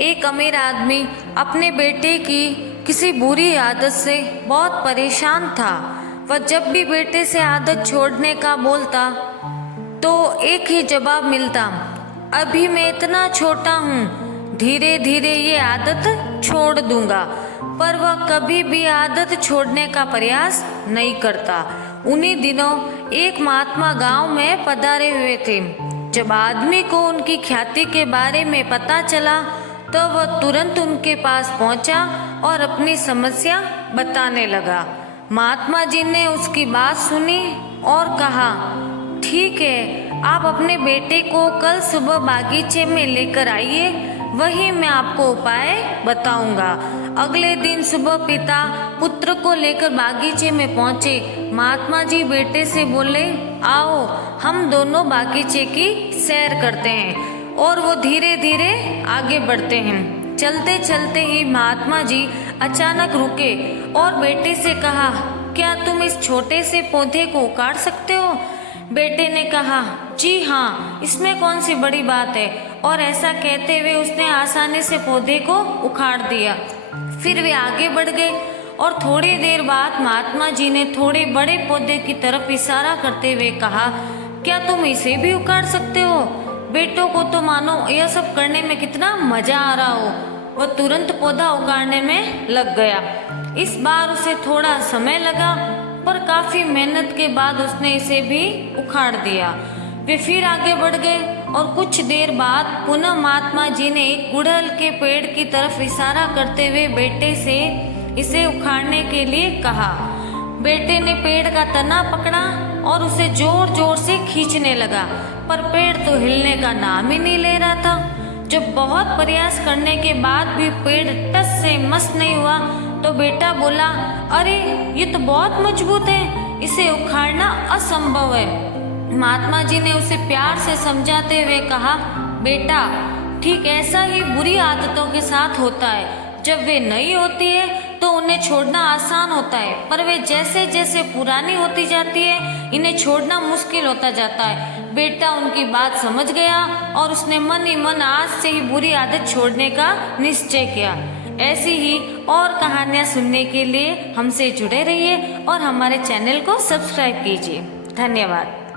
एक अमीर आदमी अपने बेटे की किसी बुरी आदत से बहुत परेशान था। वह जब भी बेटे से आदत छोड़ने का बोलता तो एक ही जवाब मिलता, अभी मैं इतना छोटा हूँ, धीरे धीरे ये आदत छोड़ दूंगा। पर वह कभी भी आदत छोड़ने का प्रयास नहीं करता। उन्हीं दिनों एक महात्मा गांव में पधारे हुए थे। जब आदमी को उनकी ख्याति के बारे में पता चला तो वह तुरंत उनके पास पहुंचा और अपनी समस्या बताने लगा। महात्मा जी ने उसकी बात सुनी और कहा, ठीक है, आप अपने बेटे को कल सुबह बागीचे में लेकर आइए, वही मैं आपको उपाय बताऊंगा। अगले दिन सुबह पिता पुत्र को लेकर बागीचे में पहुंचे। महात्मा जी बेटे से बोले, आओ हम दोनों बागीचे की सैर करते हैं। और वो धीरे धीरे आगे बढ़ते हैं। चलते चलते ही महात्मा जी अचानक रुके और बेटे से कहा, क्या तुम इस छोटे से पौधे को उखाड़ सकते हो? बेटे ने कहा, जी हाँ, इसमें कौन सी बड़ी बात है। और ऐसा कहते हुए उसने आसानी से पौधे को उखाड़ दिया। फिर वे आगे बढ़ गए और थोड़ी देर बाद महात्मा जी ने थोड़े बड़े पौधे की तरफ इशारा करते हुए कहा, क्या तुम इसे भी उखाड़ सकते हो? बेटों को तो मानो यह सब करने में कितना मजा आ रहा हो। वह तुरंत पौधा उखाड़ने में लग गया। इस बार उसे थोड़ा समय लगा, पर काफी मेहनत के बाद उसने इसे भी उखाड़ दिया। वे फिर आगे बढ़ गए और कुछ देर बाद पुनः महात्मा जी ने एक गुड़हल के पेड़ की तरफ इशारा करते हुए बेटे से इसे उखाड़ने के लिए कहा। बेटे ने पेड़ का तना पकड़ा और उसे जोर जोर से खींचने लगा, पर पेड़ तो हिलने का नाम ही नहीं ले रहा था। जब बहुत प्रयास करने के बाद भी पेड़ टस से मस नहीं हुआ तो बेटा बोला, अरे ये तो बहुत मजबूत है, इसे उखाड़ना असंभव है। महात्मा जी ने उसे प्यार से समझाते हुए कहा, बेटा, ठीक ऐसा ही बुरी आदतों के साथ होता है। जब वे नई होती है तो उन्हें छोड़ना आसान होता है, पर वे जैसे जैसे पुरानी होती जाती है इन्हें छोड़ना मुश्किल होता जाता है। बेटा उनकी बात समझ गया और उसने मन ही मन आज से ही बुरी आदत छोड़ने का निश्चय किया। ऐसी ही और कहानियाँ सुनने के लिए हमसे जुड़े रहिए और हमारे चैनल को सब्सक्राइब कीजिए। धन्यवाद।